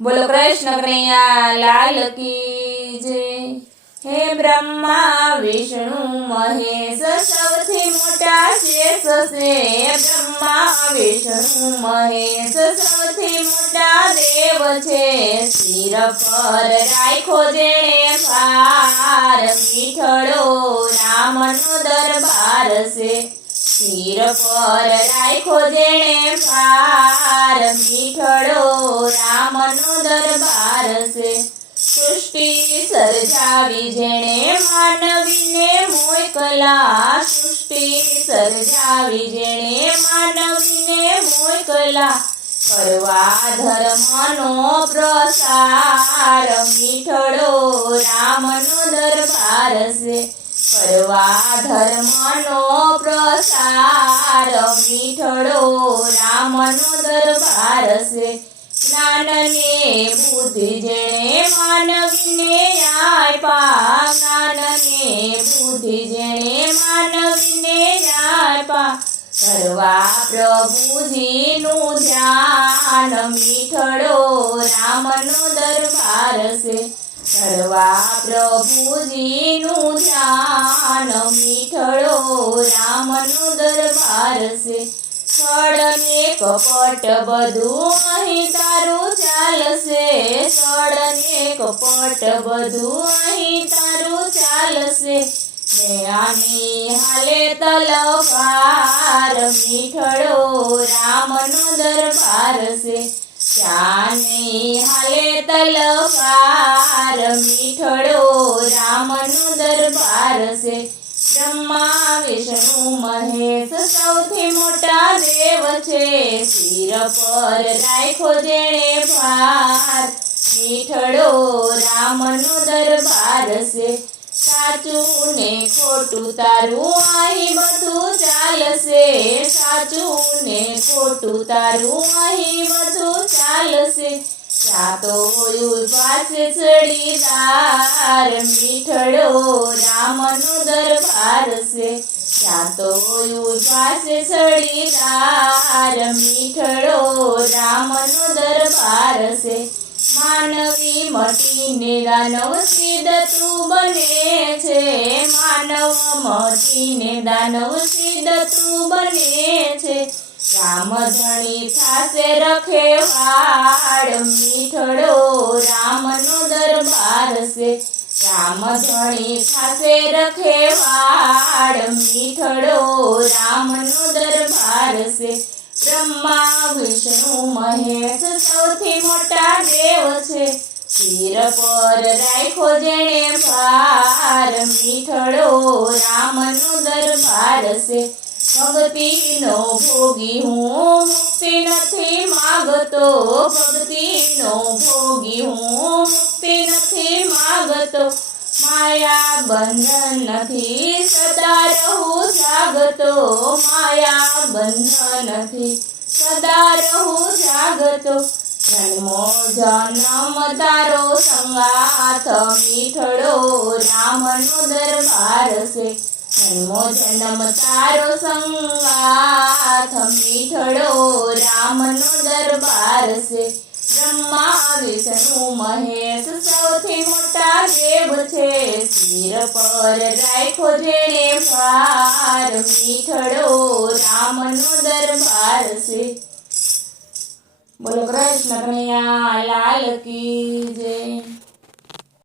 बोलो कृष्ण कन्हैया लाल की जय। हे ब्रह्मा विष्णु महेश सौथी मोटा शेष से। ब्रह्मा विष्णु महेश सौथी मोटा देव छे। सिर पर राख्यो जेणे भार मीठड़ो रामनो दरबार से। सिर पर राख्यो जेणे भार मीठड़ो रामनो दरबार से। सृष्टि सर्जावी जेणे मानवीने मोकला। सृष्टि सर्जावी जेणे मानवीने मोकला। करवा धर्मनो प्रसार मीठड़ो रामनो दरबार से। करवा धर्मनो प्रसार मीठड़ो रामनो दरबार से। ज्ञान ने बुद्धि जेणे मानवीने आप्या। ज्ञान ने बुद्धि जेणे मानवीने आप्या। करवा प्रभुजीनु ध्यान मीठड़ो रामनो दरबार से। करवा प्रभुजीनु ध्यान मीठड़ो रामनो दरबार से। छड़ ने कपट बधु अहीं तारू चालशे। छड़ ने कपट बधु अहीं तारू चालशे। आनी हाले तलवार मीठड़ो रामनो दरबार से। त्यानी हाले तलवार मीठड़ो रामनो दरबार से। ब्रह्मा विष्णु महेश सौथी मोटा देव छे। सिर पर राख्यो जेणे भार मीठड़ो रामनो दरबार से। साचू ने खोटू तारू अहीं बधु चालशे। साचू ने खोटू तारू अहीं बधु चालशे। क्या तो पासे चढ़ीदार मीठड़ो रामनो दरबार से। क्या तो पासे चढ़ीदार मीठड़ो रामनो दरबार से। मानवी मटीने दानव सिद्ध तू बने छे। मानव मटीने दानव सिद्ध तू बने छे। राम धनी थासे रखेवाड़ मीठड़ो रामनो दरबार से। राम धनी थासे रखेवाड़ मीठड़ो रामनो दरबार से। ब्रह्मा विष्णु महेश सौथी मोटा देव छे। सिर पर राख्यो जेणे भार मीठड़ो रामनो दरबार से। भक्ति नो भोगी हूँ मुक्ति नथी मागतो। भक्ति नो भोगी हूँ मुक्ति नथी मागतो। माया बंधन नथी सदा रहूं जागतो। माया बंधन नथी सदा रहूं जागतो। जन्मो जन्म तारो संगाथ मीठड़ो रामनो दरबार से। जन्मो जन्म तारो संगाथ मीठड़ो रामनो दरबार से। ब्रह्मा विष्णु महेश सौथी मोटा देव छे। सिर पर राख्यो जेणे भार मीठड़ो रामनो दरबार से। बोलो कृष्ण कन्हैया लाल की जय।